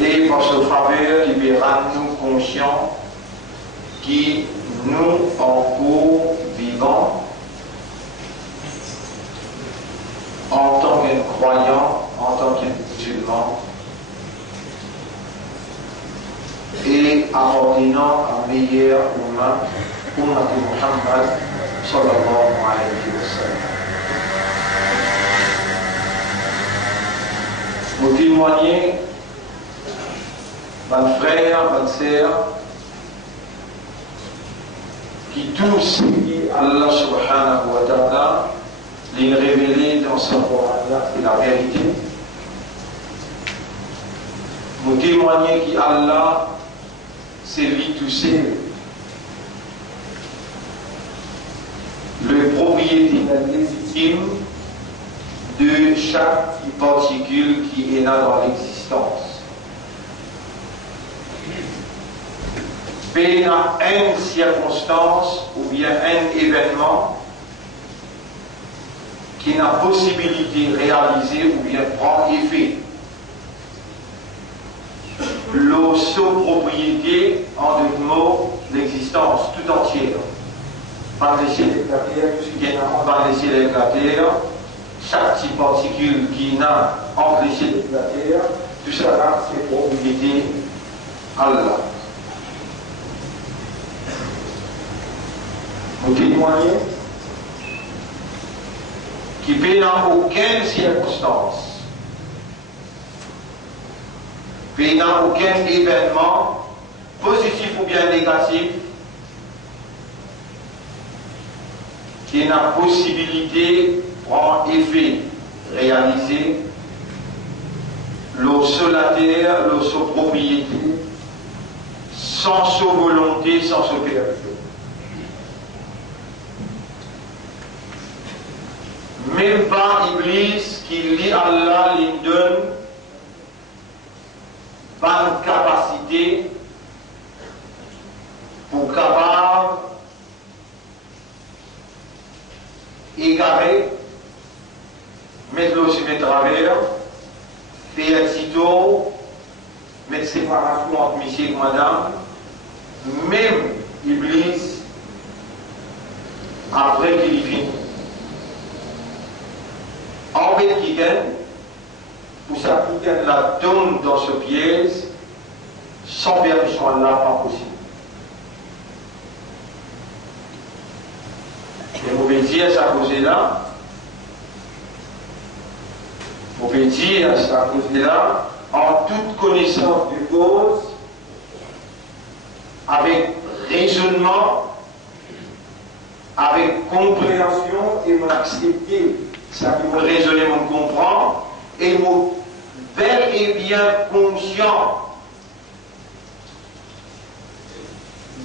et par ce faveur qui peut rendre nous conscients qui nous encore vivants en tant que croyants, en tant que musulmans et appartenant à meilleur humain, Ummat Muhammad sallallahu alayhi wa sallam. Vous témoignez, mes frères, mes sœurs, qui tous qui Allah subhanahu wa ta'ala les révélé dans son Coran et la vérité. Vous témoignez qu'Allah, c'est lui tout seul, le propriétaire légitime de chaque particule qui est là dans l'existence. Mais à une circonstance ou bien un événement qui n'a possibilité de réaliser ou bien prendre effet. L'autopropriété, en deux mots, l'existence tout entière. Par les ciels de la terre, tout ce qui est par les ciels de la terre, chaque petite particule qui n'a entre les ciels de la terre, tout ça là, c'est propriété Allah. Vous témoignez qui peut dans aucune circonstance, peut dans aucun événement, positif ou bien négatif, qui n'a possibilité prendre effet, réaliser l'eau sur la terre, l'eau sur propriété, sans sa volonté, sans sa permission. Même pas Iblis qui lit Allah lui donne pas une capacité pour capable égarer, mettre l'eau sur les travers, faire un sitôt, mettre séparation entre monsieur et madame, même Iblis, après qu'il finit. En fait, qui gagne, pour ça qui gagne la tombe dans ce piège, sans permission Allah, pas possible. Et vous pouvez dire ça à cause de là, vous pouvez dire ça à cause de là, en toute connaissance de cause, avec raisonnement, avec compréhension et m'accepter. Ça qui vous raisonnez, vous comprend, et vous bel et bien conscient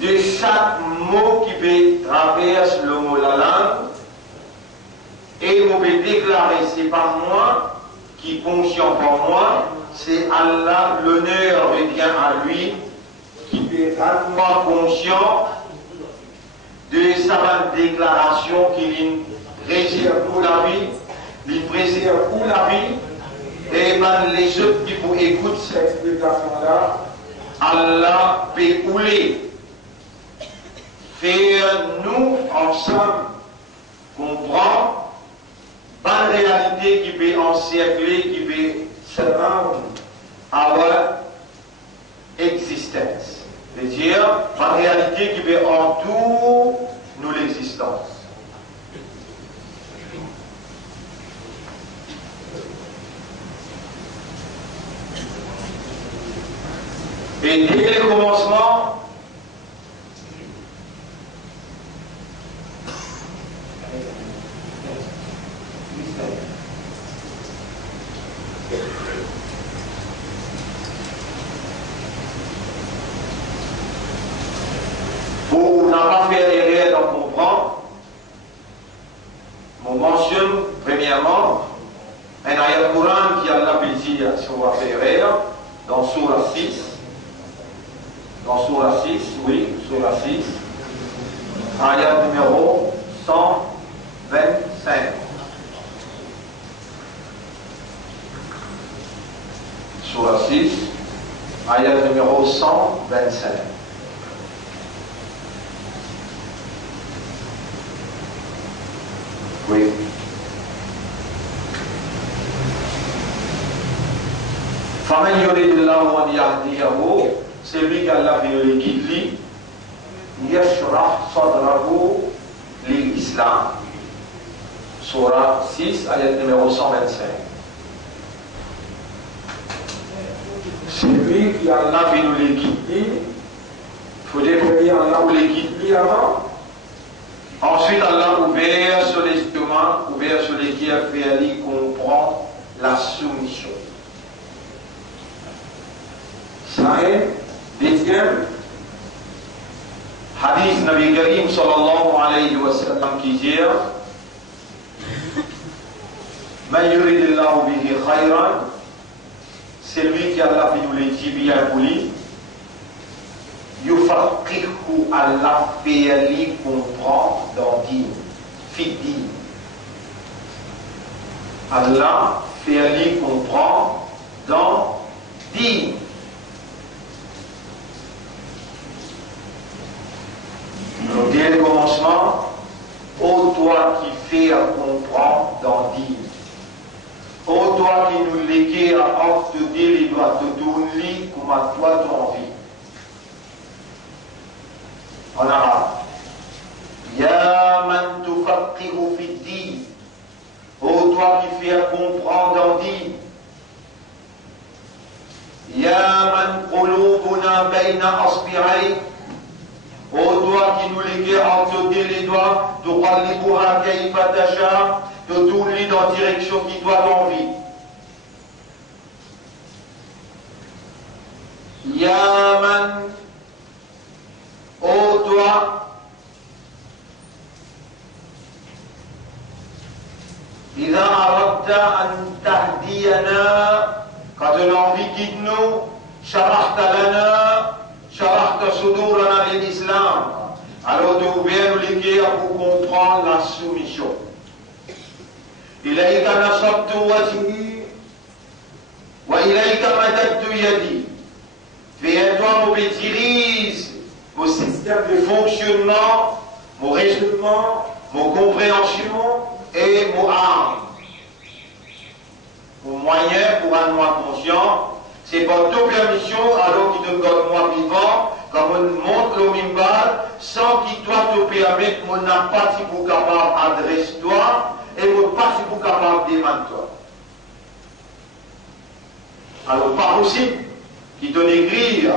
de chaque mot qui peut traverser le mot la langue, et vous pouvez déclarer, c'est pas moi qui est conscient pour moi, c'est Allah, l'honneur revient à lui, qui peut rendre conscient de sa déclaration qu'il réserve pour la vie, il préserve pour la vie, et même les autres qui vous écoutent cette explication-là, Allah peut ouler, faire nous ensemble comprendre la réalité qui peut encercler, qui peut se rendre à leur existence. C'est-à-dire, la réalité qui peut entourer nous l'existence. Et dès le commencement, pour ne pas faire erreur d'en comprendre, on mentionne premièrement un ayat Coran qui a l'appétit si on va faire erreur dans Surah 6. Dans Surah 6, oui, Surah 6, ayat numéro 125. Surah 6, ayat numéro 125. Oui. Faman yuridillahu an yahdiyahu, c'est lui qui Allah veut le guider, yashrah sadrahu l'islam. Surah 6, ayat numéro 125. C'est lui qui Allah veut nous les guider. Il faut dire que Allah nous les guider avant. Ensuite, Allah ouvert sur l'estomac, ouvert sur les qui a fait aller comprend la soumission. Ça est, deuxième hadith Nabi Karim sallallahu alayhi wa sallam qui dit Man yuridillahu bihi khayran, c'est lui qui Allah fait nous les dit bien pour lui. Yufaqihu, Allah fait aller comprendre dans din, fit din. Allah fait aller comprendre dans din. Donc, dès le commencement, ô toi qui fais à comprendre dans din. Ô toi qui nous légues à obtenir les doigts de ton lit comme à toi ton envie. En arabe. Ya man tufaqihu fi din. Ô toi qui fais à comprendre dans din. Ya man qulubuna bayna asbi'ay. Ô toi qui nous légues à obtenir les doigts, tuqallibuha kayfa tasha. De tout lit dans la direction qui doit l'envie. Yaman, ô toi, إذا أردت أن تهدينا, quand l'envie guide-nous, شرحت لنا, شرحت صدورنا للإسلام. Alors tu ouvres l'équerre pour comprendre la soumission. إليك نصبت وجهي وإليك مددت يدي. Vers toi me dirige mon système de fonctionnement, mon raisonnement, mon compréhension et mon âme. Mon moyen pour un moi conscient, c'est par toute permission alors qu'il te donne moi vivant, comme on montre le mimbar, sans qu'il doit te permettre, mon n'a pas si vous capable adresse-toi. Et mon pas si vous capable de demander toi. Alors, pas possible qui donne écrire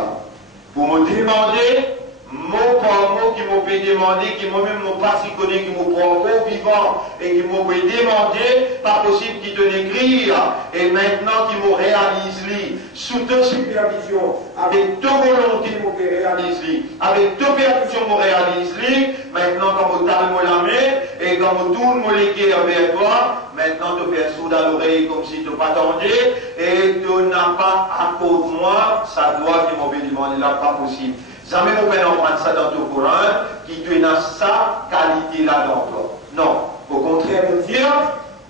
pour me demander, mot par mot, qui m'a fait demander, qui moi-même m'a pas si connaît, qui m'a prend au vivant et qui m'a fait demander, pas possible qui donne écrire, et maintenant qui me réalise lui, sous deux supervisions, avec deux volontés, me réalise lui, avec deux permissions, me réalise lui, maintenant quand me talme la main, et quand me tourne mon léguer vers toi, maintenant tu fais sourd à l'oreille comme si tu pas t'entendais, et tu n'as pas à côté de moi, ça doit qui m'a demandé là, pas possible. Jamais vous pouvez prendre ça dans ton Coran, qui te donne sa qualité là dans toi. Non. Au contraire, nous dire,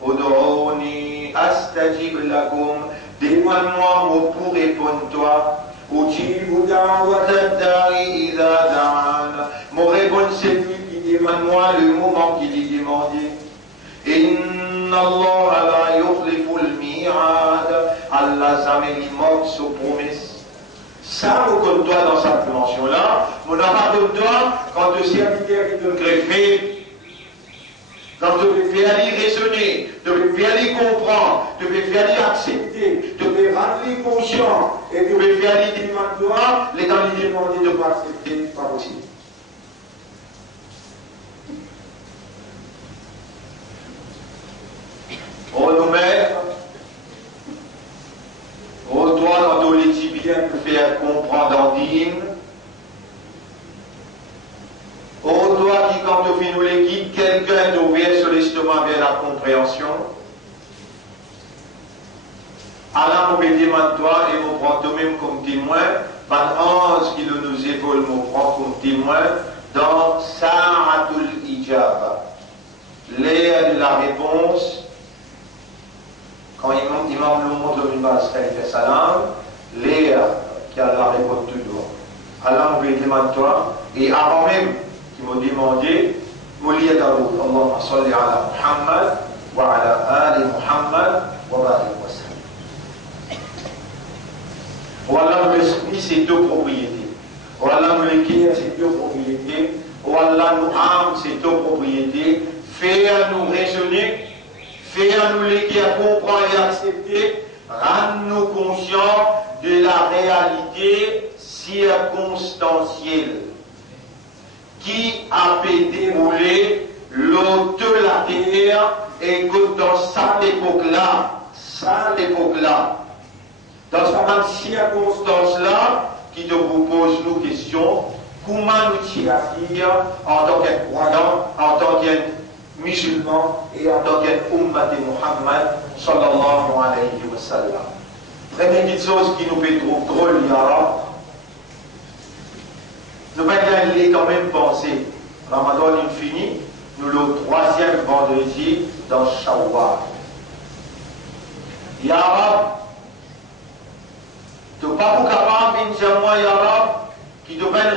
Odooni astajib lakum, demande-moi pour répondre toi. Ujibu da'watad-da'i idha da'an. Mon réponse c'est lui qui demande-moi le moment qu'il est demandé. Inna Allah la yukhlifu al-mi'ad. Allah jamais ne manque sa promesse. Ça, vous comme toi dans cette dimension-là, mon n'a comme toi quand le serviteur est de greffer, quand tu peux faire aller raisonner, tu peux faire aller comprendre, tu peux faire aller accepter, tu peux rendre les conscient, et tu peux faire aller demander toi, les dans les demander de ne pas accepter, pas possible. On nous met au doigt dans tous les tibiens pour faire comprendre en dîme. Au doigt qui, quand on fait nous les guides, quelqu'un nous vient sur l'estomac vers la compréhension. Allah nous demande toi et nous prend toi-même comme témoin. Par ange qui nous épaule, nous prend comme témoin dans Sa'atul Ijaba. L'ère de la réponse. Quand l'imam nous montre le minbar salam, l'air qu'Allah répond tout droit. Allah me demande toi, et avant même qu'il m'a demandé, Mouli Daoud, Allahumma salli ala Muhammad, wa ala ali Muhammad, wa barik wa sallam. Wallah l'esprit, c'est deux propriétés. Wallah nous l'équerre, c'est deux propriétés. Wallah nous âme, c'est deux propriétés. Faire nous raisonner, faire nous l'équerre, comprendre et accepter, rendre nous conscients de la réalité circonstancielle qui a fait dérouler l'autre de la terre et que dans cette époque-là, dans cette circonstance-là, qui te pose nos questions, comment nous t'y attire en tant que croyant, en tant que musulman et en tant qu'ummat de Muhammad sallallahu alayhi wa sallam. Première petite chose qui nous fait trop drôle, Yara, nous allons aller quand même penser, Ramadan est fini, nous le troisième vendredi dans Shawwal. Yara, tu n'es pas capable de dire moi, Yara, qui te peine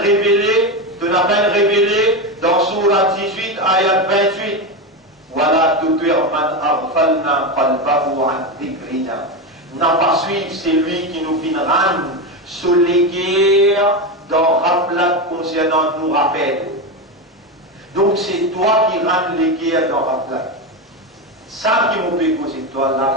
révélé dans Surah 18, ayat 28. Voilà, tu es man aghfalna qalbahu an dhikrina. N'a pas suivre celui qui nous finira sur les guerres dans rappel concernant nous rappel. Donc c'est toi qui rends les guerres dans rappel. Ça qui nous fait causer toi là,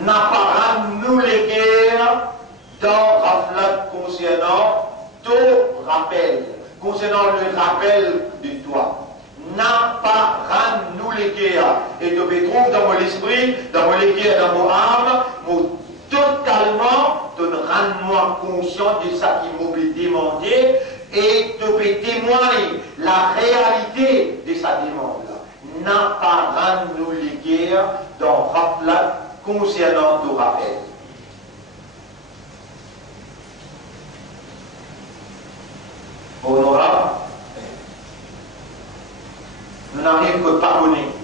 n'a pas rendu nous les guerres dans rappel concernant tout rappel, concernant le rappel de toi. N'a pas rendu nous les guerres. Et te trouve dans mon esprit, dans mon guerre, dans mon âme, totalement te rendre-moi conscient de ça qui m'a demandé et te témoigner la réalité de sa demande-là. N'a pas rendu nous les guerres dans rappel concernant tout rappel. Honorable, nous n'arrivons que pas connaître.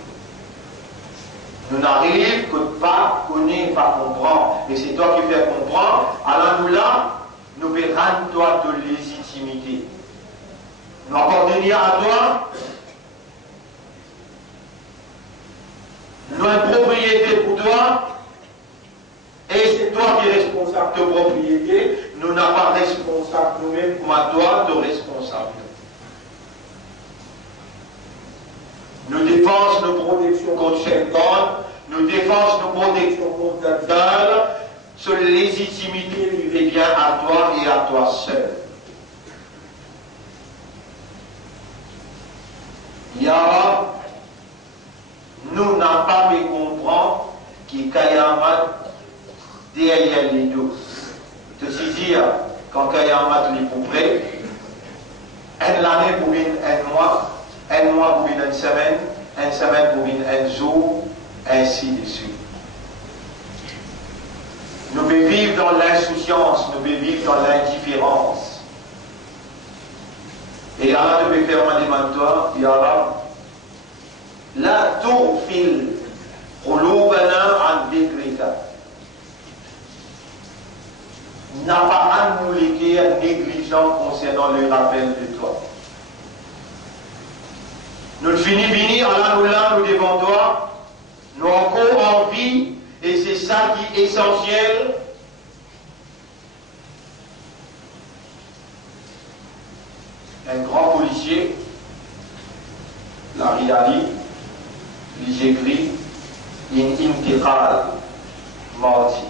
Nous n'arrivons que pas connaître, pas comprendre. Et c'est toi qui fais comprendre. Alors nous là, nous pouvons rendre toi de légitimité. Nous appartenir à toi. Nous avons une propriété pour toi. Et c'est toi qui es responsable de propriété. Nous n'avons pas responsable nous-mêmes comme à toi de responsable. Nous défense nos protections contre Shaitan, nous défense nos protections contre Dajjal, cette légitimité lui revient à toi et à toi seul. Yara, nous n'avons pas pu comprendre qu'il y a derrière les deux. Ceci dire, quand Kayamat les pourrait, l'année pour un mois pour une semaine pour un jour, ainsi de suite. Nous pouvons vivre dans l'insouciance, nous pouvons vivre dans l'indifférence. Et Allah ne peut faire ma demande toi, Yara, la tourfil, qulubana an dhikrika. N'a pas à nous l'écrire négligent concernant le rappel de toi. Nous finissons bénis, Allah nous l'a, nous devant toi, nous encore en vie, et c'est ça qui est essentiel. Un grand policier, Larry Ali, il écrit in intiqal mardi.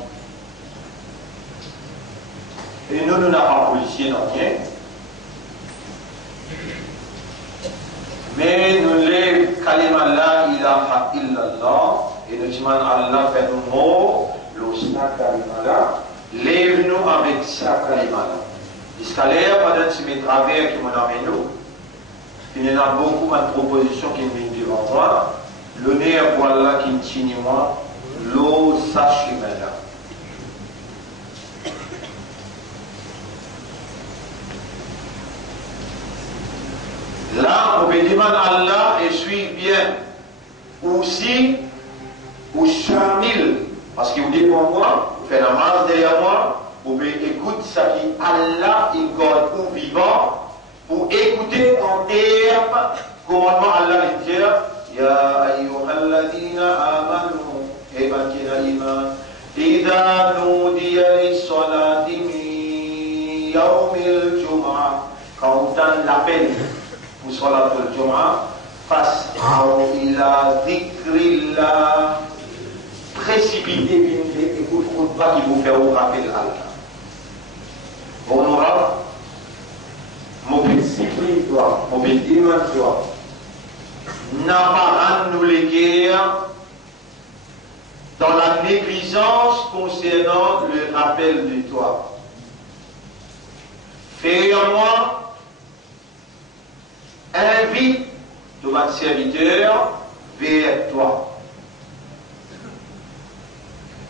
Et nous n'avons pas policier dans rien. Mais nous les kalima la ilaha illallah et nous disons Allah fait nous mot, l'osna kalima la, lève-nous avec ça kalima la. L'escalaire, pendant que mes travers qui m'ont amené nous, il y en a beaucoup de propositions qui viennent devant moi, l'honneur pour Allah qui me tient moi, l'eau sache là. Là, on peut demander à Allah et suivre bien. Aussi, ou chamil, parce qu'il vous dit pour moi, vous faites la masse derrière moi, vous pouvez écouter ce qui Allah est God ou vivant, pour écouter en termes, commandement Allah dit, Ya ayyuhalladhina amanu, et bakina iman, Ida nudiya lis-salati min yawmil jum'ah, quand on donne l'appel pour salatul jum'ah, fas'aw ila dhikrillah, précipitez, écoute, pas qui vous fait au rappel Allah. Honorable, mauvais cycle, toi, mauvais dimanche, toi, n'a pas nous les guerres dans la négligence concernant le rappel de toi. Fais-moi, invite ton serviteur vers toi.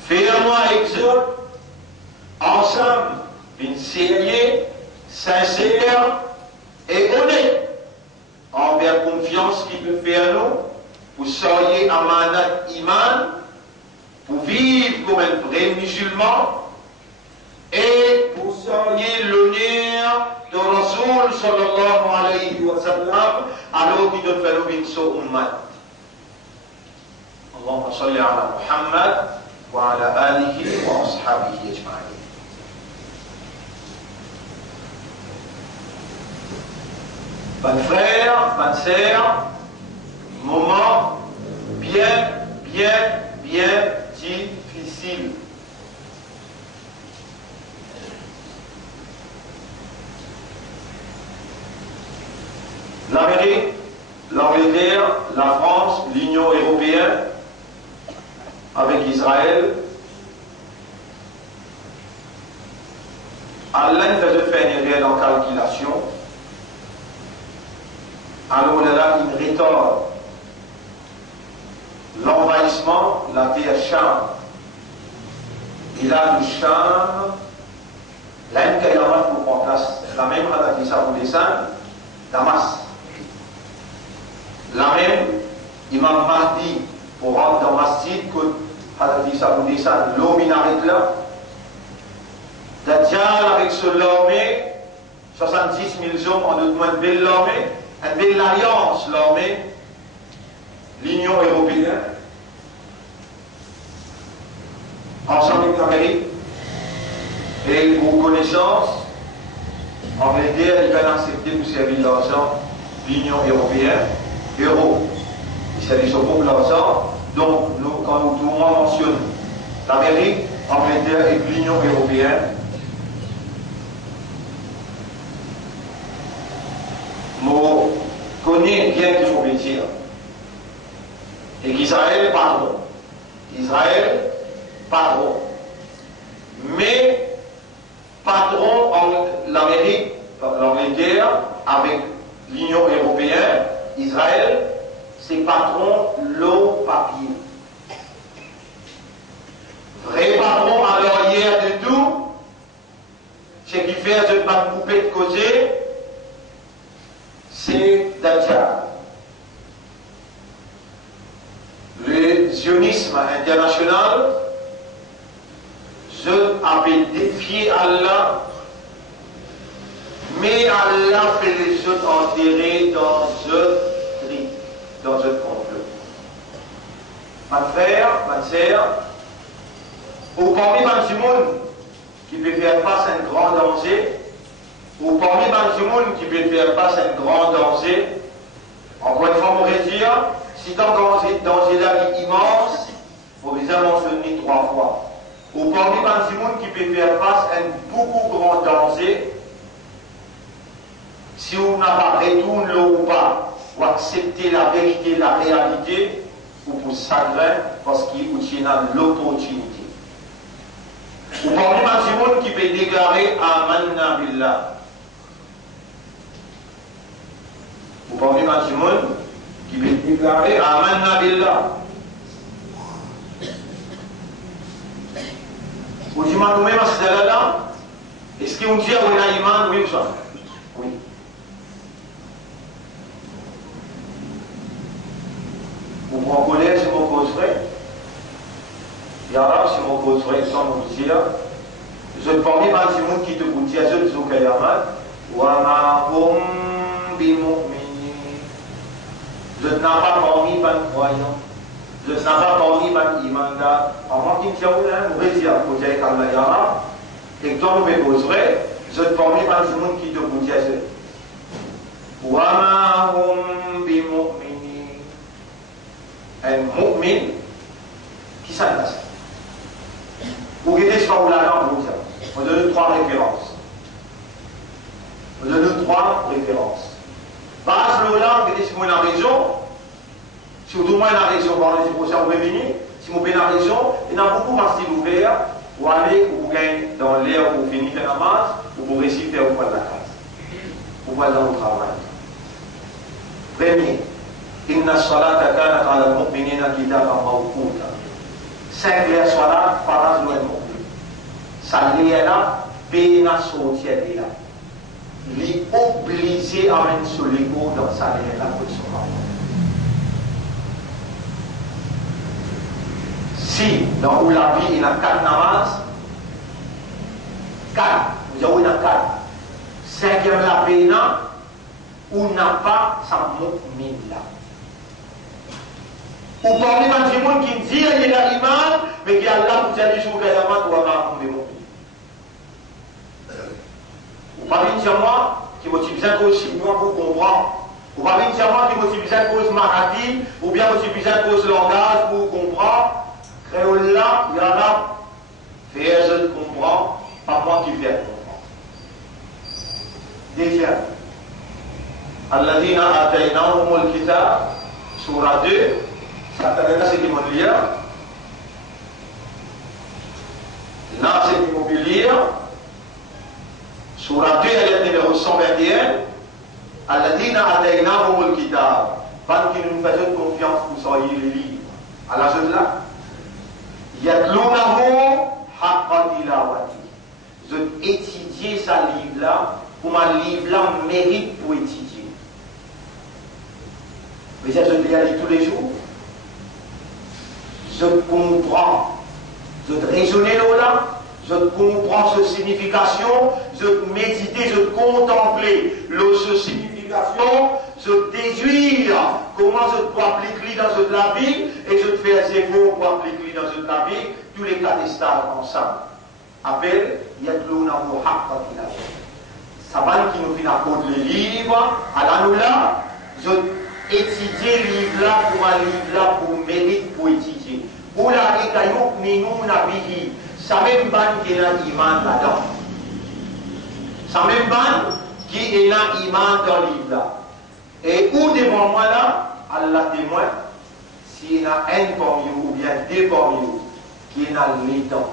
Fais-moi exhorte ensemble une sérieux, sincère et honnête envers confiance qui peut faire nous pour soyez amanat iman, pour vivre comme un vrai musulman et pour soyez l'honneur de Rasoul sallallahu alayhi wa sallam alors qu'il doit faire une so ummat. Allahumma salli ala Muhammad wa ala alihi wa ashabihi ajma'in. Bonne frère, bonne sœur, moment bien difficile. L'Amérique, l'Angleterre, la France, l'Union européenne, avec Israël, Allah nous a fait une réelle calculation. Alors on a là une rétorque. L'envahissement, la terre Cham. Il a le Cham, l'un qui a pour prendre place, la même à ça pour descendre, Damas. La même, Imam Mahdi, pour rentrer dans Masjid, que ça pour descendre, l'homme il arrête là. Dajjal avec ce l'armée, 70 000 hommes en demande de belle l'armée. Une belle alliance, l'armée, l'Union européenne, ensemble avec l'Amérique, et pour connaissance, Angleterre, ils vont accepter pour servir l'argent, l'Union européenne, euro. Ils servent pour l'argent, donc nous, quand nous tout le monde mentionne l'Amérique, Angleterre et l'Union européenne, nous connaissons bien qu'il faut dire. Et qu'Israël, pardon. Israël, pardon. Mais, patron en l'Amérique, l'Angleterre, avec l'Union européenne, Israël, c'est patron l'eau papier. Vrai patron à l'arrière de tout, ce qui fait de pas couper de côté, c'est Dajjal. Le zionisme international, je appelle défier Allah, mais Allah fait les autres enterrer dans un tri, dans un complot. Ma frère, ma sœur, ou parmi les gens qui peut faire face à un grand danger, ou parmi les gens qui peut faire face à un grand danger, encore une fois, on pourrait dire, si dans un danger-là est immense, il faut déjà mentionner 3 fois. Ou parmi les gens qui peut faire face à un beaucoup grand danger, si on n'a pas retourné là ou pas, ou accepter la vérité, la réalité, ou pour chagrin, parce qu'il y a l'opportunité. Ou parmi les gens qui peut déclarer Amanna Billah. Ou parmi les gens qui peut déclarer Amanna Billah. Ou dit nous-mêmes à ce là, est-ce qu'on dit à un iman, oui ou ça? Oui. Ou en colère, c'est mon cause vrai. Et arabe, c'est mon cause vrai, sans mon dire. Je te parle par le monde qui te dit à ceux qui sont cayaman. Wa hum bimu'minin. Je n'ai pas parmi les croyants. Je n'ai pas parmi les imandats. En qui me tient où là, vous dire, vous dire qu'Allah Yara, et que toi vous me poserez, je te parle par le monde qui te dit à ceux. Wa hum bimu'minin. Un mu'min qui s'en passe. Vous guettez ce qu'on a là, vous dire. On donne 3 références. On donne 3 références. Base le là, vous guettez si vous avez la raison. Si vous avez la raison, vous allez vous faire venir. Si vous avez la raison, il y a beaucoup de styles ouverts. Vous allez, vous gagnez dans l'air, vous finissez la masse, ou vous réussissez au point de la case. Vous voyez dans le travail. Premier, Inna salata kanat ala al-mu'minina kitaban mawquta. 5 les salat, faraz le mu'min. Ça l'est là, béna sortir de là. Il est obligé à mettre sur l'ego dans sa l'est là pour son mari. Si, dans la vie, il y a 4 namaz, 4, vous avez 4. 5e la béna, ou n'a pas sa mu'min là. Ou parmi les gens qui disent qu'il y a l'iman, mais qu'il y a là pour dire les jours de la main, ou à ma mu'min. Ou pas dire moi qui motive bien cause chinois pour comprendre. Ou pas dire moi qui motive bien cause marathi, ou bien motive bien cause langage pour comprendre. Créole là, il y en a, fait je comprends, pas moi qui viens comprendre. Deuxième. Alladhina ataynahumul kitab, surah 2, ça t'amène à ce qu'ils vont lire. Là, c'est qu'ils vont lire. Surah 2, elle est numéro 121. Alladhina ataynahumul kitab. Pas qui nous faisons confiance pour soyez les livres. À la chose là. Yatlunahu haqqa tilawati. Je étudier ce livre-là, pour ma livre-là mérite pour étudier. Mais ça, je le lis tous les jours. Je comprends. Je raisonner là. Je comprends cette signification, je méditer, je contempler cette signification, je déduire comment je peux appliquer dans cette la vie, et je fais un effort pour appliquer dans cette la vie, tous les 4 stades ensemble. Appel, Yatlunahu haqqa tilawati. Ça va qui nous fait la code les livres, à la nous là, je étudier le livre là pour un livre là pour mérite pour étudier. Pour la ikayuk minuna bihi. Ça même ban qui est un iman là-dedans. Ça même ban qui est un iman dans le livre là. Et où devant moi là, Allah témoin, s'il y a un parmi vous ou bien 2 parmi vous qui est dans les temps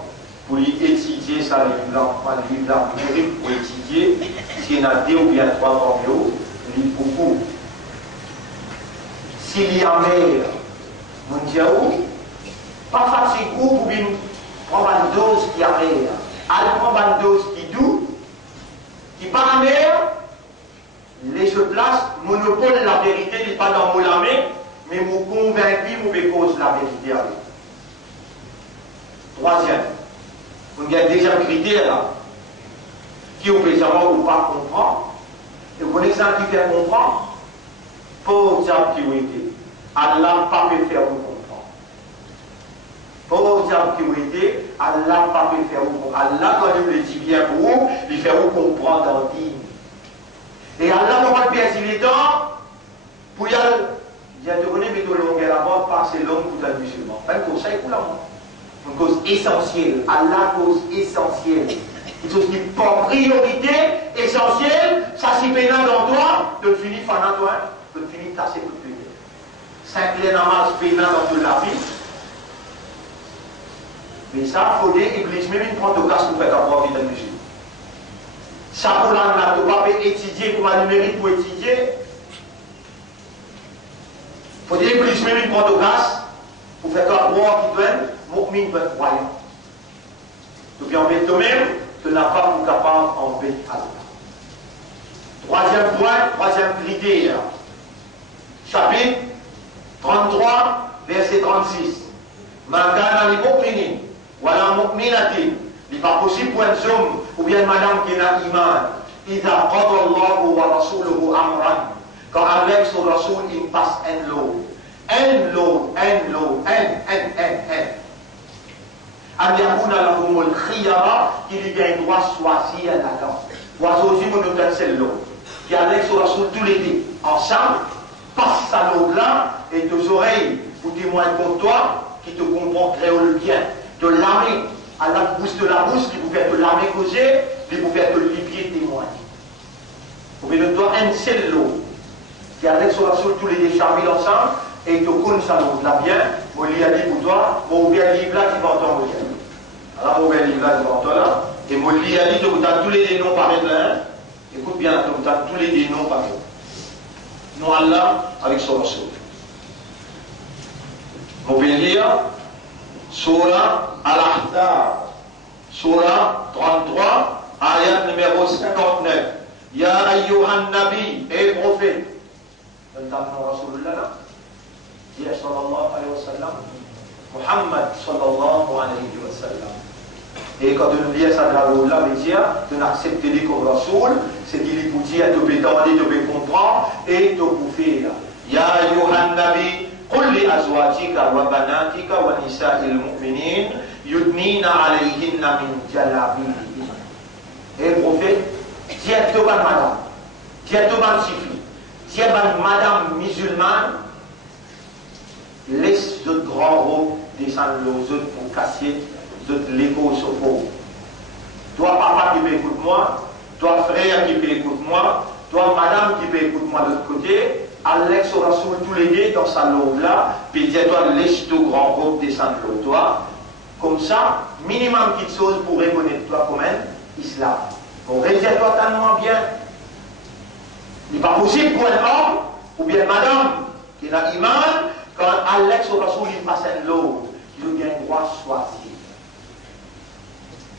pour étudier ça livre là, le livre là mérite pour étudier, s'il y en a 2 ou bien 3 parmi vous, livre beaucoup. S'il y a mer, mon Dieu, pas facile pour bien prendre une dose qui est amère, elle prend une dose qui est douce, qui n'est pas amère, les je place, monopole de la vérité n'est pas dans mon main, mais vous convaincu, vous me cause la vérité avec. Troisième, vous avez déjà un critère là, qui vous fait savoir ou pas comprendre, et vous connaissez ça qui fait comprendre, pour dire qui vous était, Allah n'a pas pu faire vous comprendre. Pour dire qui vous était, Allah n'a pas pu faire vous comprendre. Allah, quand il le dit bien pour vous, il fait vous comprendre dans le digne. Et Allah n'a pas pu faire si temps pour y aller. Il y a de connaître plutôt longue la bande, pas c'est long pour un musulman. Pas une cause, ça est pour la mort. Une cause essentielle. Allah, cause essentielle. Une chose qui prend priorité, essentielle, ça s'y pénale dans toi, de finir fanat toi, de finir tasser pour le pays. 5 clés namaz pénale dans toute la vie. Mais ça, il faut dire, Iblis, même une prend de casse pour faire avoir vie de musulman. Ça, pour l'an, tu vas étudier, pour le mérite pour étudier. Il faut dire, Iblis, même une prend de casse pour faire avoir qui doit être, mu'min doit être croyant. Tu peux embêter toi-même, tu n'as pas pour capable d'embêter Allah. 3e point, 3e critère. Chapitre 33, verset 36. Ma kana li mu'minin, wa la mu'minatin, li n'est pas possible pour un homme ou bien une madame qui n'a iman. إذا قضى الله ورسوله أمرا quand avec son Rasoul il passe un lot أن يكون لهم الخيار qu'il y a un droit choisir là-dedans. Aujourd'hui, nous nous donnons ce lot qui avec son Rasoul tous les deux ensemble passe sa lot là et tes oreilles pour témoigner contre toi qui te comprend très le bien de l'armée à la bouche de la bouche qui vous fait de l'armée causer qui vous fait de l'hypier témoigner. Vous pouvez nous donner un seul lot qui avec son Rasoul tous les deux charmés ensemble et te connaît ça lot là bien. Mon lit a dit pour toi, mon ouvert livre là qui va entendre bien. Alors mon ouvert livre là qui va entendre là et mon lit a dit tu donnes tous les noms par là. Écoute bien, tu donnes tous les noms par là. Non Allah avec son Rasoul. On peut lire Surah Al-Ahzab, Surah 33, ayat numéro 59. Ya ayyuhan nabi, et prophète. Tentang Rasulullah, dia sallallahu alayhi wa sallam, Muhammad sallallahu alayhi wa sallam. Et quand on lit ça dans la média, on accepte les comme Rasoul, c'est qu'il est pour dire, de bétendre, de comprendre et de bouffer. Ya ayyuhan nabi, قل لأزواجك وبناتك ونساء المؤمنين يدنين عليهن من جلابيبهن. Et le prophète, dis à toi madame, dis à toi fille, dis à madame musulmane, laisse de grands robes descendre aux autres pour casser l'écho sur vous. Toi papa qui peut écouter moi, toi frère qui peut écouter moi, toi madame qui peut écouter moi de l'autre côté. Alex au Rasoul tous les deux dans sa lobe là, puis dis-toi, laisse tout grand groupe descendre pour toi. Comme ça, minimum quelque chose pour reconnaître toi comme un islam. Bon, retiens-toi tellement bien. Il n'est pas possible pour un homme, ou bien madame, qui a iman, quand Alex au Rasoul il passe un lot, il a un droit choisir.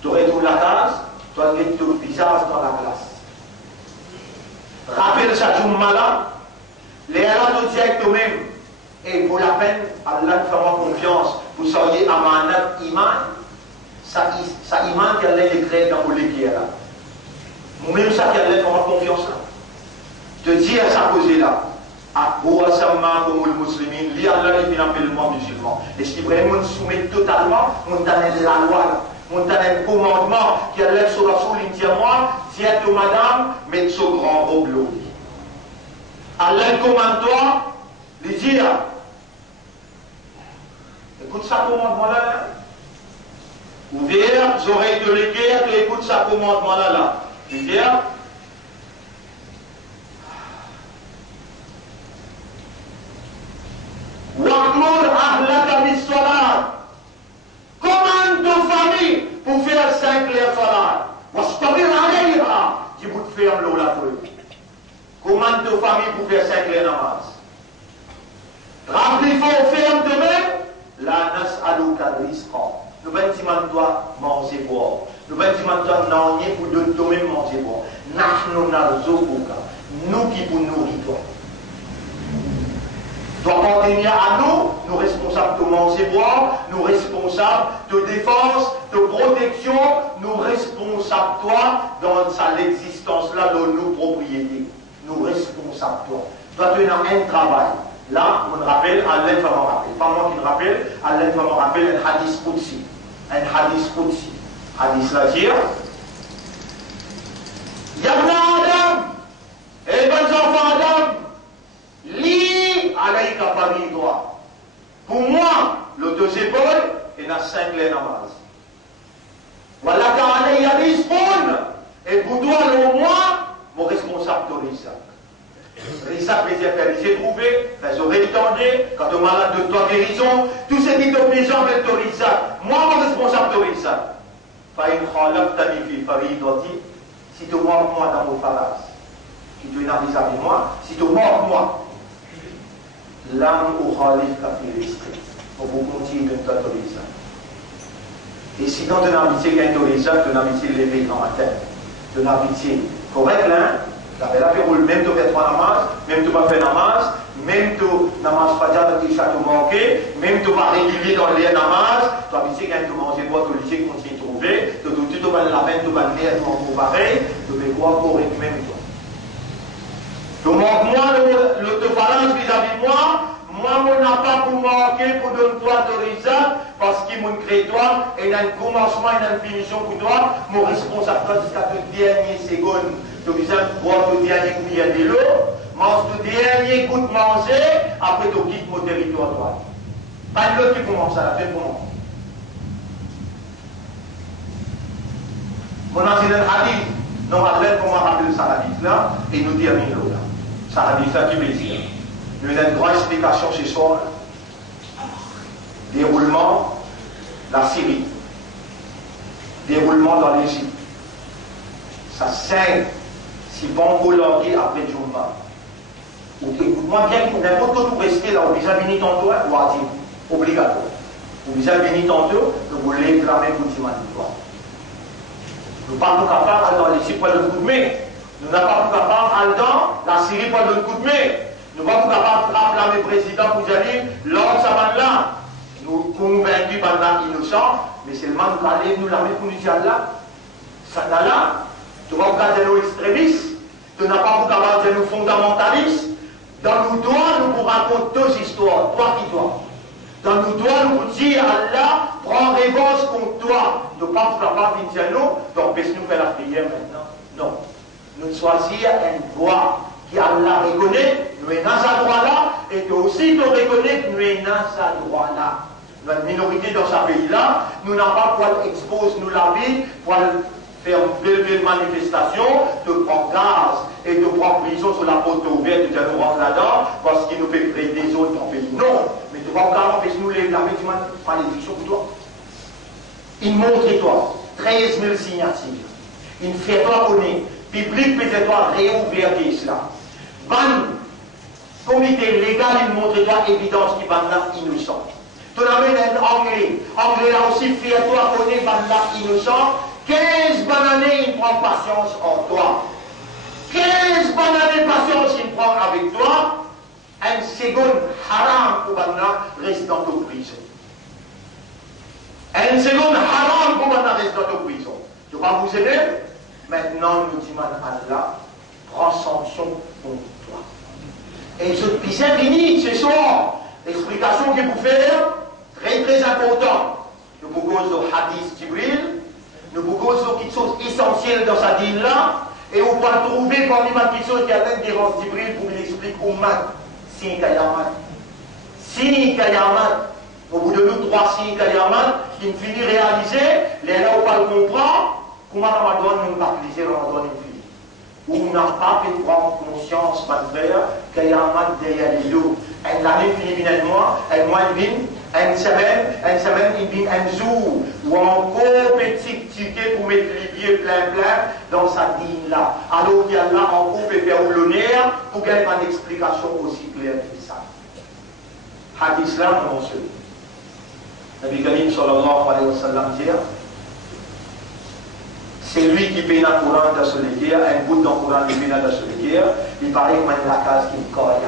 Tu retournes la case, tu as le visage dans la glace. Rappelle ça, Jumma là. Les Allah nous disent toi-même, et pour la peine, Allah nous fera confiance, vous seriez amanat iman, ça iman qui allait l'écrire dans le livre là. Moi-même, ça qui allait faire confiance là. De dire ça posé là, à Bouassamma comme le musulman, li Allah est bien appelé le monde musulman. Et ce qui vraiment soumet totalement, on a la loi là. On a un commandement qui allait sur la soul, il dit à moi, dis à toi madame, mets ce grand robe là. Allah commande-toi, lui dire, écoute ça commandement-là, ouvert, les oreilles de l'équerre, tu écoutes ça commandement-là, lui dire, Wa'mur ahlaka bis-salat, commande ta famille pour faire 5 les salat, wastabir alayha, tu vous fermes l'eau la feuille. Commande ta famille pour faire 5 les namaz. Rappelez, il faut faire de même. La nas'aluka rizqa. Nous bâtiments doit manger boire. Nous bâtiments doit n'ennuyer pour de toi-même manger boire. Nahnu narzuquka. Nous qui vous nourrissons. Doit contenir à nous, nous responsables de manger boire, nous responsables de défense, de protection, nous responsables toi dans l'existence là de nos propriétés. Nous responsables toi. Toi tu as un travail. Là, on rappelle, Allah va me rappeler. Pas moi qui le rappelle, Allah va me rappeler un hadith Qudsi. Un hadith Qudsi. Hadith là dire Yabna Adam, et bons enfants Adam, li alayka faridwa. Pour moi, le 2 épaules, il y a 5 les namaz. Walaka alayya rizqun, et pour toi, au moins, mon responsable de Risa. Risa veut dire que j'ai trouvé, les oreilles tendues, quand on est malade de toi guérison, tout ce qui te plaisant avec ton Risa. Moi, mon responsable de Risa. Fa'in khalaqtani fi faridati, si tu mords moi dans mon faras, si tu es dans Risa avec moi, si tu mords moi, l'âme au khalif ka fi rizqi, pour vous continuer de ton Risa. Et sinon, tu as amitié qui est ton Risa, tu as amitié levé dans la terre. Tu as amitié correcte, hein? Même tu fais 3 namaz, même tu vas faire namaz, même tu namaz fajr qui chaque manqué, même tu vas régulier dans les namaz, tu as dit que tu manges bois, tu le sais, continue de trouver, tu tout au bas de la peine, tout au bas de l'air, tout pareil, tu peux croire pour même toi. Donc, moi, l'autovalence vis-à-vis de moi, je n'ai pas pour manquer pour donner toi autorisation, parce qu'il m'a créé toi, et il y a un commencement, il y a une finition pour toi, mon responsable jusqu'à toute dernière seconde. Tu as boire tout dernier cuillère de l'eau, mange tout dernier coup de manger, après tu quittes mon territoire, toi. Pas de l'autre qui commence à la fin pour moi. Mon ancien hadith, nous rappelons comment rappeler ça hadith là, et nous terminons là. Ça hadith là qui veut dire. Nous avons une grande explication ce soir. Déroulement, la Syrie. Déroulement dans l'Égypte. Ça saigne. Si bon Hollande après Djouma. Écoute-moi bien, n'importe où vous restez là, vous visez venir tantôt, vous avez dit, obligatoire. Vous visez venir tantôt, vous levez la main pour dire victoire. Nous ne sommes pas capables dans l'Égypte pour le coup de main. Nous ne sommes pas capables dans la Syrie pour le coup de main. Nous ne sommes pas capables de rappeler le président pour dire, l'ordre ça va là. Nous convaincus par l'innocent, mais seulement nous allons nous la mettre pour nous dire là. Ça là, tu vas regarder nos extrémistes. Tu n'as pas capable de nous fondamentalistes. Dans nos doigts, nous vous racontons deux histoires, toi qui dois. Dans nos doigts, nous vous disons, Allah, prends réponse contre toi. Nous ne sommes pas capables de dire non, donc nous faire la prière maintenant. Non. Nous choisissons une voie qui Allah reconnaît, nous sommes dans ce droit-là, et que aussi nous reconnais que nous sommes dans ce droit-là. Nous avons une minorité dans ce pays-là, nous n'avons pas pour exposer nous la vie, pour faire une belle manifestation, de prendre gaz et de prendre prison sur la porte ouverte, de dire nous rentrons là-dedans, parce qu'il nous fait créer des autres en pays. Non, mais tu vas regarder, parce que nous les par l'élection pour toi. Il montre-toi 13 000 signatures. Il fait-toi connaître, public peut-être réouvrir cela. Ban, comité légal, il montre-toi évidence qui va là innocent. Tu l'amènes un anglais. Anglais là aussi, fais-toi connaître, va là innocent. 15 bonnes années, il prend patience en toi. 15 bonnes années de patience, il prend avec toi. Un second haram pour Banna reste dans ta prison. Un second haram pour Banna reste dans ta prison. Tu vas vous aider? Maintenant, nous disons à Allah, prends sanction pour toi. Et je dis infini ce soir. L'explication que vous faites, très très important. Nous vous cause au hadith Jibril. Nous vous posons quelque chose d'essentiel dans sa dîne là, et on va trouver parmi ma question qui a une différence d'hybride pour l'expliquer au mat. Si Kayamat. Si Kayamat. Au bout de nous, 3 signes Kayamat, qui me finit réaliser, les là où on va le comprendre, comment Ramadan nous va utiliser Ramadan infini. Où on n'a pas fait prendre conscience, ma frère, Kayamat derrière les loups. Elle l'année finit finalement, elle mois vient. Une semaine, il vient un jour où encore petit ticket pour mettre les pieds plein dans sa dîne là. Alors qu'il y a là encore peut faire l'honneur pour qu'il y ait une explication aussi claire que ça. Hadith là, mon monsieur. Nabi Karim sallallahu alayhi wa sallam dit, c'est lui qui paye la Coran dans ce guerre, un bout dans le Coran qui paye dans ce guerre, il paraît que la case qui est correcte.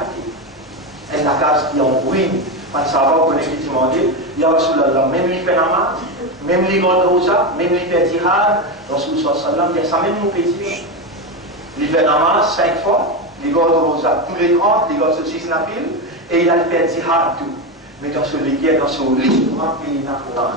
Et la case qui est en ruine. Man savant qu'on est effectivement dit, ya Rasulallah, même lui fait namaz, même lui garde rosa, même lui fait jihad, Rasulullah sallam dit ça même nous petit. Il fait namaz 5 fois, il garde rosa tous les 30, il garde ce 6 nafil, et il a fait jihad tout. Mais dans ce livre, dans ce livre, il n'a pas.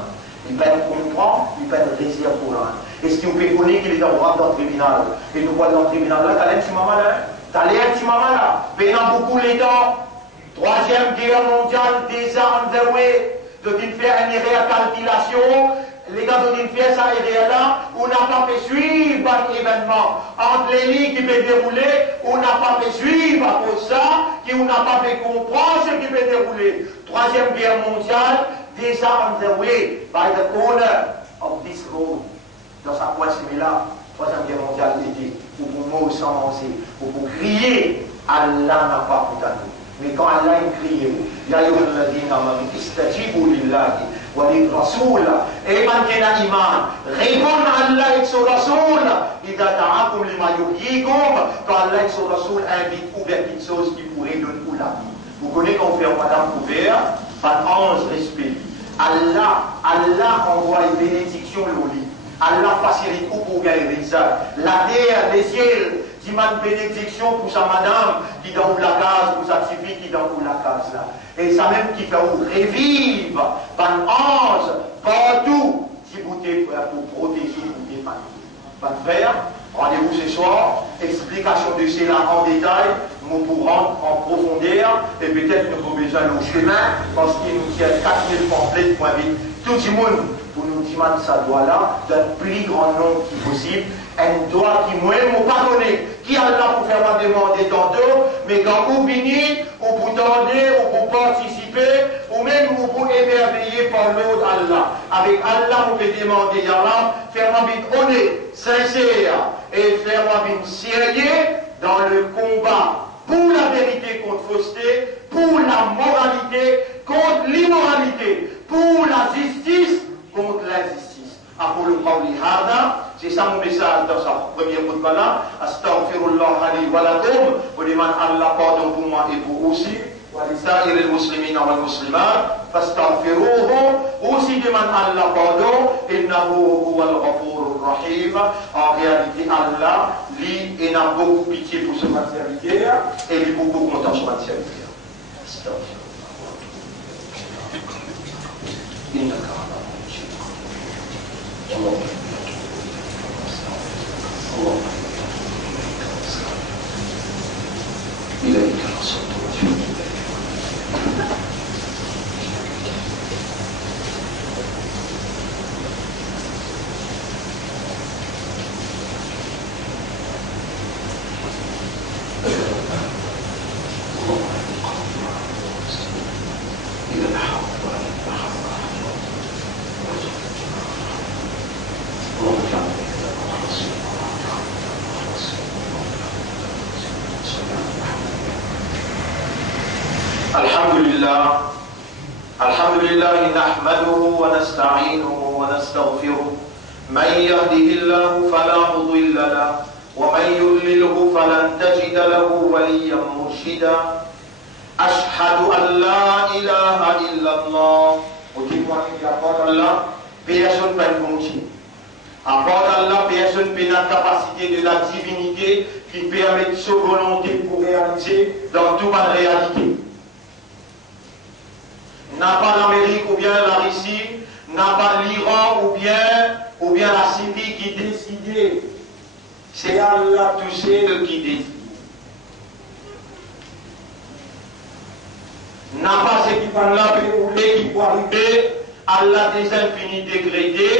Il peut comprendre, il peut réussir au Coran. Est-ce qu'il peut connaître qu'il est dans le tribunal? Et nous voyons dans le tribunal là, t'as l'air un petit maman là, t'as l'air un petit maman là, payant beaucoup les temps. 3e guerre mondiale déjà underway, de faire une récalculation, les gars de faire ça et là, on n'a pas fait suivre l'événement. Entre les lignes qui peut dérouler, on n'a pas fait suivre à cause de ça, on n'a pas fait comprendre ce qui peut dérouler. 3e guerre mondiale, déjà underway, by the corner of this road. Dans sa pointe similaire, 3e guerre mondiale, il dit, ou pour mots sans lancer, ou pour crier, Allah n'a pas pour nous. Mais quand Allah crie, Ya ayyuhalladhina amanu istajibu lillahi wa lirrasul, et man kana iman, répondre à Allah et son Rasoul, idha da'akum lima yuhyikum, quand Allah et son Rasoul invitent ou vers quelque chose qui pourrait donner la vie. Vous connaissez qu'on fait Madame Couvert, par 11 respect. Allah envoie une bénédiction au lit. Allah facilite pour gagner ça. La terre, les ciels, demande bénédiction pour sa madame qui dans la case, pour sa fille qui dans la case là. Et ça même qui fait revivre par ange partout, si vous êtes pour protéger, pour défendre. Pas de frère, rendez-vous ce soir, explication de cela en détail, nous pourrons en profondeur, et peut-être nous avons besoin de chemin, parce qu'il nous tient 4000 pamphlets pour inviter tout le monde pour nous demander sa doigt-là, d'un plus grand nombre qui possible, un doigt qui moi m'a pas donné, qui a là pour faire ma demande tantôt, mais quand vous venez, ou pour tendre, ou pour participer, ou même ou pour émerveiller par l'autre Allah. Avec Allah, vous pouvez demander à Allah, faire ma vie honnête, sincère, et faire ma vie sérieux dans le combat pour la vérité contre fausseté, pour la moralité contre l'immoralité, pour la justice contre l'injustice. Aqulu qawli hadha, c'est ça mon message dans sa première khutbah là. Astaghfirullah li wa lakum, vous demandez Allah pardon pour moi et pour aussi. ولسائر المسلمين والمسلمات فاستغفروه aussi demande Allah pardon إنه هو الغفور الرحيم. En réalité Allah lui il a beaucoup pitié pour ce serviteur et il est beaucoup content sur ce serviteur. إليك الصلاة الحمد لله نحمده ونستعينه ونستغفره من يهده الله فلا مضل له ومن يضلله فلن تجد له وليا مرشدا أشهد أن لا إله إلا الله personne n'a de à part Allah, personne n'a la capacité de la divinité qui permet sa volonté pour réaliser dans toute la réalité. N'a pas l'Amérique ou bien la Russie, n'a pas l'Iran ou bien la Syrie qui décide. C'est Allah tout seul qui décide. N'a pas ce qui va là qui peut arriver, Allah des infinis dégradés,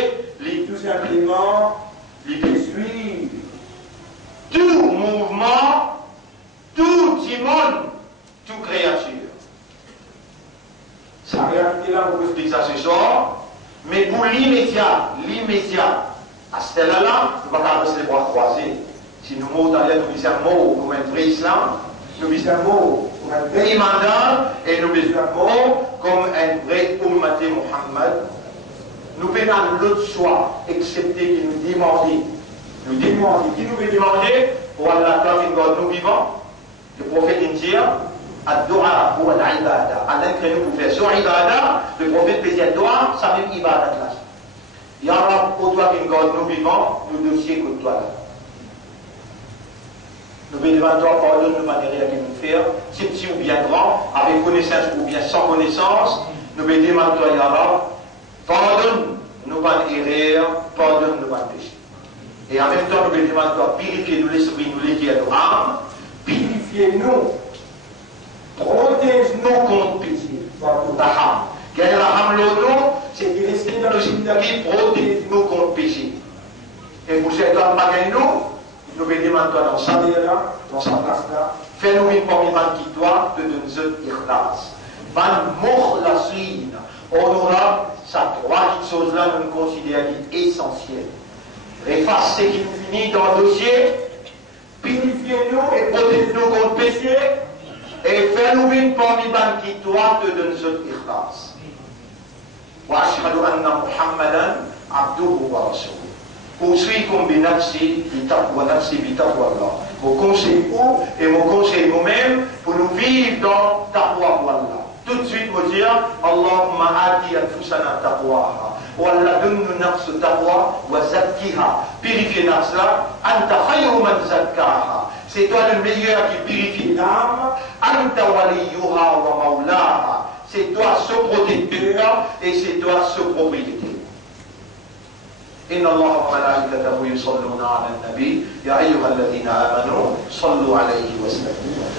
tout simplement, les suivre. Tout mouvement, tout monde, toute créature. Sa réalité là, vous pouvez dire ça ce soir, mais pour l'immédiat, à ce là, nous ne pouvons pas passer les bras croisés. Si nous mots d'ailleurs, nous disons un mot comme un vrai islam, nous disons un mot comme un vrai mandat, et nous disons un mot comme un vrai ummati Muhammad. Nous venons l'autre choix, excepté qu'il nous demande. Qui nous veut demander, pour Allah, quand nous vivons, le prophète dit, Ad-Dua ou Al-Ibada. Allah crée nous pour faire sur Ibada, le prophète peut dire Dua, ça même Ibada là. Ya Rab, au toi qui nous vivons, nous dossiers que toi là. Nous venons devant toi, pardonne-nous manière à nous faire, si petit ou bien grand, avec connaissance ou bien sans connaissance, nous venons devant toi, Ya Rab, pardonne-nous pas d'erreur, pardonne-nous pas de péché. Et en même temps, nous venons devant toi, purifiez-nous l'esprit, nous l'équipe à nos âmes, purifiez-nous. Protège-nous contre péché. Quel raham l'autre, c'est qui reste dans le Jindagi, protège-nous contre péché. Et pour cette homme, nous venons demander dans sa là, dans sa place là, fais-nous une première qui doit de nous ikhlas. Van mort la suite, honorable, ça trois choses-là, nous considérons essentielles. Efface ce qui nous finit dans le dossier, purifiez-nous et protège-nous contre péché. Et fais-nous une parmi qui doit te donner notre ikhlas. Wa ashhadu anna Muhammadan abduhu wa rasuluh. Poursuivons binafsi bitaqwa nafsi bitaqwa Allah. Mon conseil vous et mon conseil nous-mêmes pour nous vivre dans taqwa Allah. Tout de suite, me dire Allahumma ati anfusana taqwaha وَلَّدُنُّ نَفْسُ تَقْوَى وَزَكِّهَا. Purifier nafs là, anta khayru man zakkaha. C'est toi le meilleur qui purifie l'âme. Anta waliyuha wa maulaha. C'est toi ce protecteur et c'est toi ce propriétaire. إن الله وملائكته يصلون على النبي يا أيها الذين آمنوا صلوا عليه وسلموا.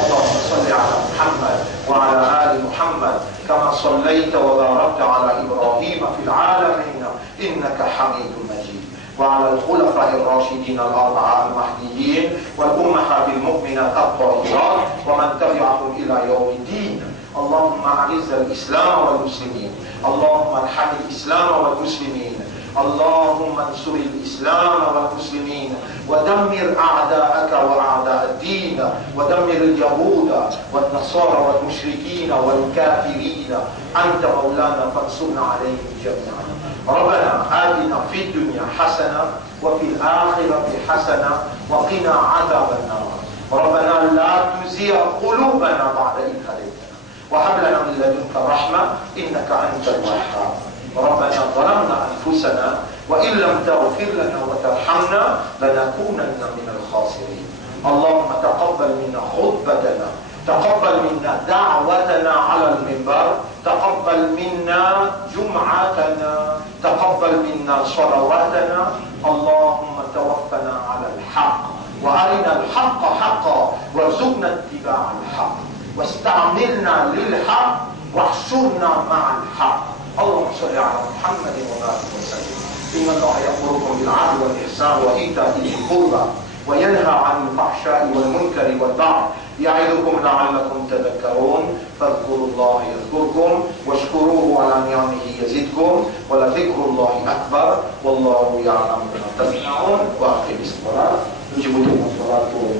اللهم صل على محمد وعلى آل محمد كما صليت وباركت على إبراهيم في العالمين إنك حميد مجيد، وعلى الخلفاء الراشدين الأربعة المهديين والأمهات المؤمنات الطاهرات ومن تبعهم إلى يوم الدين. اللهم أعز الإسلام والمسلمين، اللهم ارحم الإسلام والمسلمين، اللهم انصر الإسلام والمسلمين، ودمر أعداءك وأعداء الدين، ودمر اليهود والنصارى والمشركين والكافرين. أنت مولانا فانصرنا عليهم جميعا. ربنا آتنا في الدنيا حسنة وفي الآخرة حسنة وقنا عذاب النار. ربنا لا تزغ قلوبنا بعد إذ هديتنا وهب لنا من لدنك رحمة إنك أنت الوهاب. ربنا ظلمنا أنفسنا وإن لم تغفر لنا وترحمنا لنكونن من الخاسرين. اللهم تقبل منا خطبتنا، تقبل منا دعوتنا على المنبر، تقبل منا جمعتنا، تقبل منا صلواتنا. اللهم توفنا على الحق وأرنا الحق حقا وارزقنا اتباع الحق، واستعملنا للحق واحشرنا مع الحق. اللهم صل على محمد وبارك وسلم. إن الله يأمركم بالعدل والإحسان وإيتاء ذي القربى وينهى عن الفحشاء والمنكر والبغي يعظكم لعلكم تذكرون. فاذكروا الله يذكركم واشكروه على نعمه يزدكم ولذكر الله أكبر والله يعلم ما تصنعون. وأقم الصلاة. Nous débutons notre salat pour le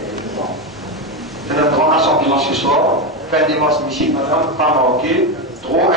C'est notre grand rassemblement ce soir. Fin dimanche, Michi, madame, pas manqué. Trop